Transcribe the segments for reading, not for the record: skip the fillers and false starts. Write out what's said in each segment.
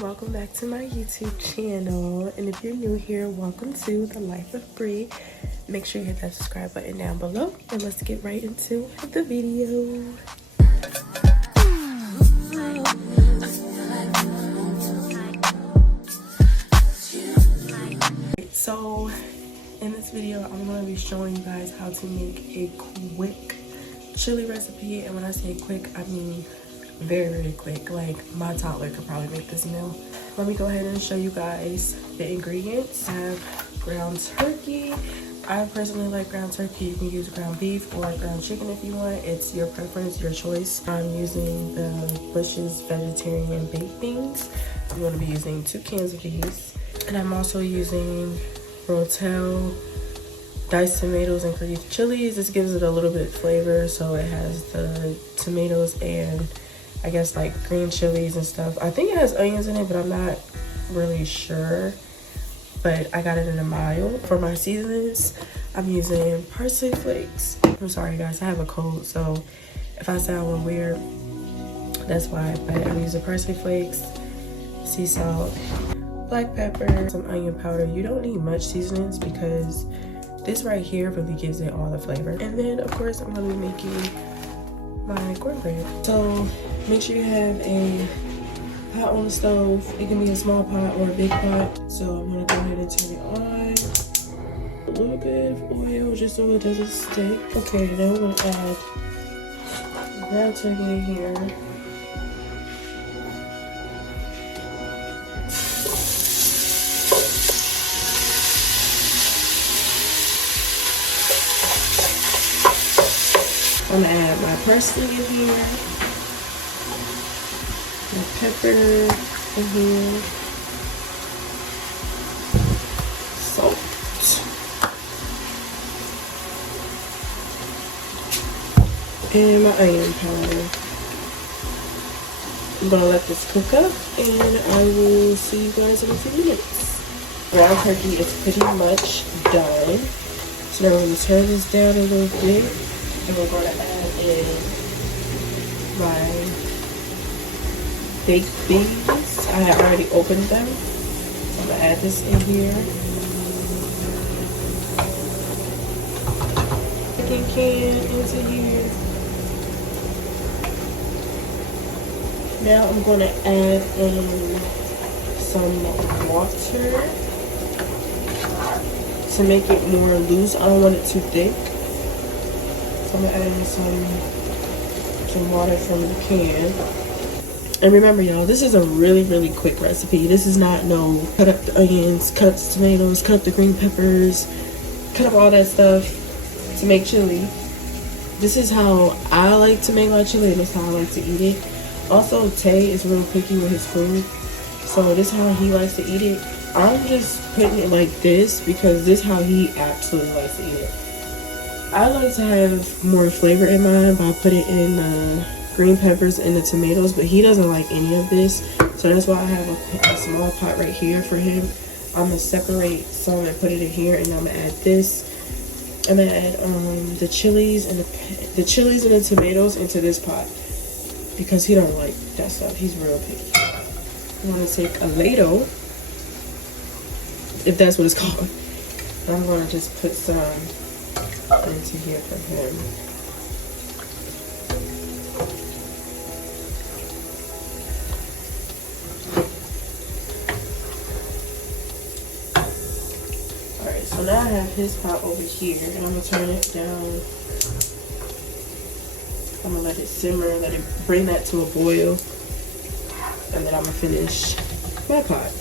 welcome back to my YouTube channel. And if you're new here, welcome to The Life of Bree. Make sure you hit that subscribe button down below, and let's get right into the video. So in this video, I'm going to be showing you guys how to make a quick chili recipe. And when I say quick, I mean very quick. Like, my toddler could probably make this meal. Let me go ahead and show you guys the ingredients. I have ground turkey. I personally like ground turkey. You can use ground beef or ground chicken if you want. It's your preference, your choice. I'm using the Bush's vegetarian baked beans. You want to be using 2 cans of these. And I'm also using Rotel diced tomatoes and green chilies. This gives it a little bit of flavor, so it has the tomatoes and I guess like green chilies and stuff. I think it has onions in it, but I'm not really sure. But I got it in a mile. For my seasonings, I'm using parsley flakes. I'm sorry guys, I have a cold, so if I sound weird, that's why. But I'm using parsley flakes, sea salt, black pepper, some onion powder. You don't need much seasonings because this right here really gives it all the flavor. And then of course I'm gonna be making my cornbread. So make sure you have a pot on the stove. It can be a small pot or a big pot. So I'm gonna go ahead and turn it on. A little bit of oil just so it doesn't stick. Okay, then we're gonna add ground turkey in here. I'm gonna add my parsley in here, my pepper in here, salt, and my onion powder. I'm gonna let this cook up, and I will see you guys in a few minutes. Ground turkey is pretty much done. So now I'm gonna turn this down a little bit. And we're going to add in my baked beans. I had already opened them. So I'm going to add this in here. Chicken can into here. Now I'm going to add in some water to make it more loose. I don't want it too thick. So I'm gonna add in some water from the can. And remember y'all, this is a really quick recipe. This is not no cut up the onions, cut up the tomatoes, cut up the green peppers, cut up all that stuff to make chili. This is how I like to make my chili, and that's how I like to eat it. Also, Tay is real picky with his food, so this is how he likes to eat it. I'm just putting it like this because this is how he absolutely likes to eat it. I like to have more flavor in mine by putting in the green peppers and the tomatoes, but he doesn't like any of this, so that's why I have a small pot right here for him. I'm gonna separate some and put it in here, and I'm gonna add this. I'm gonna add the chilies and the chilies and the tomatoes into this pot because he don't like that stuff. He's real picky. I'm gonna take a ladle, if that's what it's called. I'm gonna just put some into here for him. Alright, so now I have his pot over here, and I'm gonna turn it down. I'm gonna let it simmer, let it bring that to a boil, and then I'm gonna finish my pot.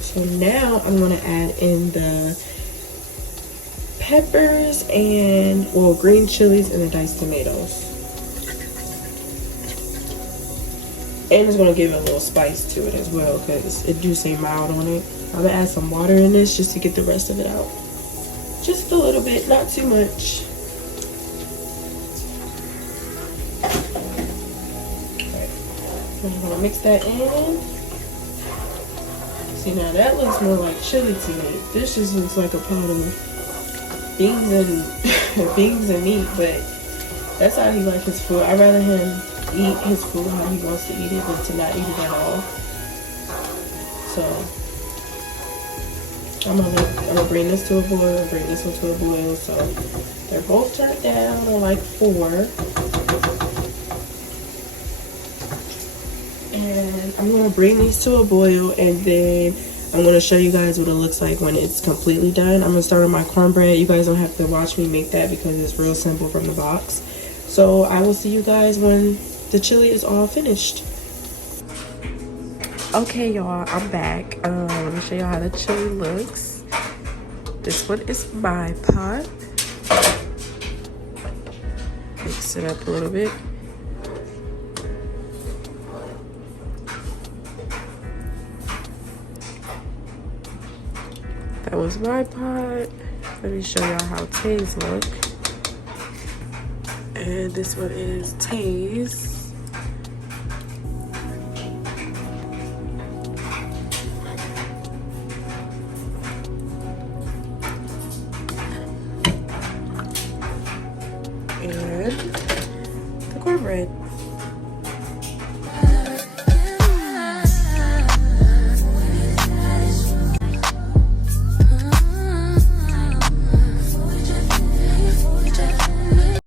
So now I'm going to add in the peppers and, well, green chilies and the diced tomatoes. And it's going to give it a little spice to it as well because it do say mild on it. I'm going to add some water in this just to get the rest of it out. Just a little bit, not too much. Alright, I'm going to mix that in. See, now that looks more like chili to me. This just looks like a pot of beans and beans and meat, but that's how he likes his food. I'd rather him eat his food how he wants to eat it, but to not eat it at all. So I'm gonna bring this to a boil, bring this one to a boil. So they're both turned down on like 4. And I'm gonna bring these to a boil, and then I'm gonna show you guys what it looks like when it's completely done. I'm gonna start on my cornbread. You guys don't have to watch me make that because it's real simple from the box. So I will see you guys when the chili is all finished. Okay, y'all, I'm back. Let me show y'all how the chili looks. This one is my pot. Mix it up a little bit. That was my pot. Let me show y'all how Tay's look. And this one is Tay's. And the cornbread.